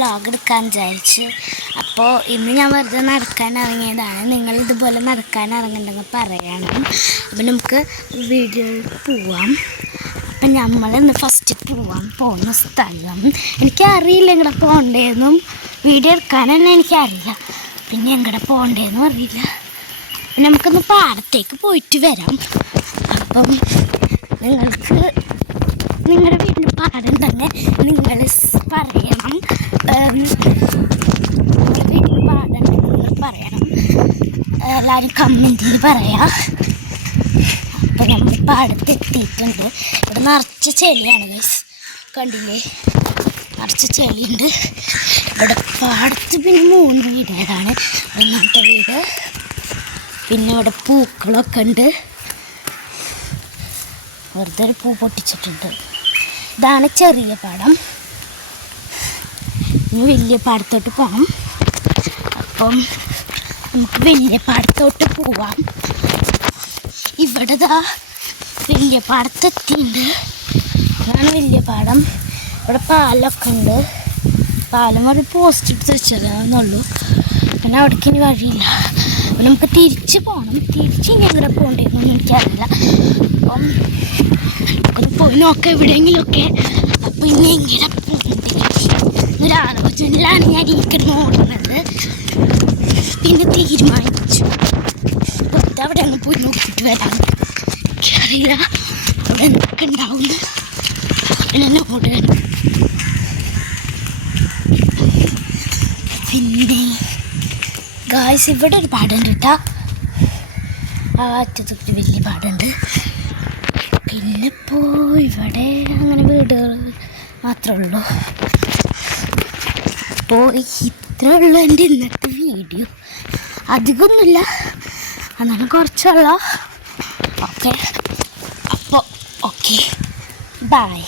Vlog എടുക്കാൻ വിചാരിച്ചു. അപ്പോൾ ഇന്ന് ഞാൻ വെറുതെ നടക്കാൻ ഇറങ്ങിയതാണ്. നിങ്ങൾ ഇതുപോലെ നടക്കാൻ ഇറങ്ങുന്നുണ്ടെങ്കിൽ പറയണം. അപ്പം നമുക്ക് വീഡിയോയിൽ പോവാം. അപ്പം നമ്മളിന്ന് ഫസ്റ്റ് പോകുന്ന സ്ഥലം എനിക്കറിയില്ല, എങ്ങടെ പോകണ്ടേന്നും വീഡിയോ എടുക്കാൻ തന്നെ എനിക്കറിയില്ല, പിന്നെ എങ്ങടെ പോകണ്ടേന്നും അറിയില്ല. നമുക്കൊന്ന് പാടത്തേക്ക് പോയിട്ട് വരാം. അപ്പം നിങ്ങൾക്ക് നിങ്ങളുടെ വീട്ടിൽ പാടം തന്നെ നിങ്ങൾ പറയണം. വീട്ടിൽ പാടം നിങ്ങൾ പറയണം, എല്ലാവരും കമൻറ്റിൽ പറയാം. അപ്പം നമ്മൾ പാടത്തെത്തിയിട്ടുണ്ട്. ഇവിടെ നിറച്ച് ചെളിയാണ് ഗൈസ്, കണ്ടില്ലേ, നിറച്ച് ചെളിയുണ്ട് ഇവിടെ പാടത്ത്. പിന്നെ 3 വീടുകളാണ്. ഒന്നാമത്തെ വീട്, പിന്നെ ഇവിടെ പൂക്കളൊക്കെ ഉണ്ട്. വെറുതെ ഒരു പൂ പൊട്ടിച്ചിട്ടുണ്ട്. ഇതാണ് ചെറിയ പാടം. ഇനി വലിയ പാടത്തോട്ട് പോകണം. അപ്പം നമുക്ക് വലിയ പാടത്തോട്ട് പോവാം. ഇവിടെ വലിയ പാടത്തെത്തിയിട്ടുണ്ട്. ഇതാണ് വലിയ പാടം. ഇവിടെ പാലമൊക്കെ ഉണ്ട്. പാലം ഒരു പോസ്റ്റ് എടുത്ത് വെച്ചതാണെന്നുള്ളൂ. പിന്നെ അവിടേക്ക് ഇനി വഴിയില്ല. അപ്പം നമുക്ക് തിരിച്ച് പോകണം. തിരിച്ച് ഇനി എങ്ങനെ പോകേണ്ടതെന്നൊന്നും എനിക്കറിയില്ല. അപ്പം നമുക്കൊന്ന് പോയി നോക്കാം എവിടെയെങ്കിലുമൊക്കെ. അപ്പം ഇനി എങ്ങനെ പോകണ്ടേ ഒരാലോചനയിലാണ് ഞാൻ ഇരിക്കുന്നത് ഓടുന്നത്. പിന്നെ തീരുമാനിച്ചു വെറുതെ അവിടെ അങ്ങ് പോയി നോക്കിയിട്ട് വരാം. എനിക്കറിയില്ല അവിടെ എന്തൊക്കെ ഉണ്ടാവുന്നു. പിന്നെ ഓടുകയാണ്. പിന്നെ ഗായ്സ് ഇവിടെ ഒരു പാടുണ്ട് കേട്ടോ. ആ അറ്റത്തൊക്കെ വലിയ പാടുണ്ട്. പിന്നെ ഇപ്പോൾ ഇവിടെ അങ്ങനെ വീടുകൾ മാത്രമേ ഉള്ളൂ. അപ്പോൾ ഇത്രേ ഉള്ളൂ എൻ്റെ ഇന്നത്തെ വീഡിയോ. അധികമൊന്നുമില്ല, എന്നാലും കുറച്ചുള്ളൂ. ഓക്കെ, അപ്പോൾ ഓക്കെ, ബൈ.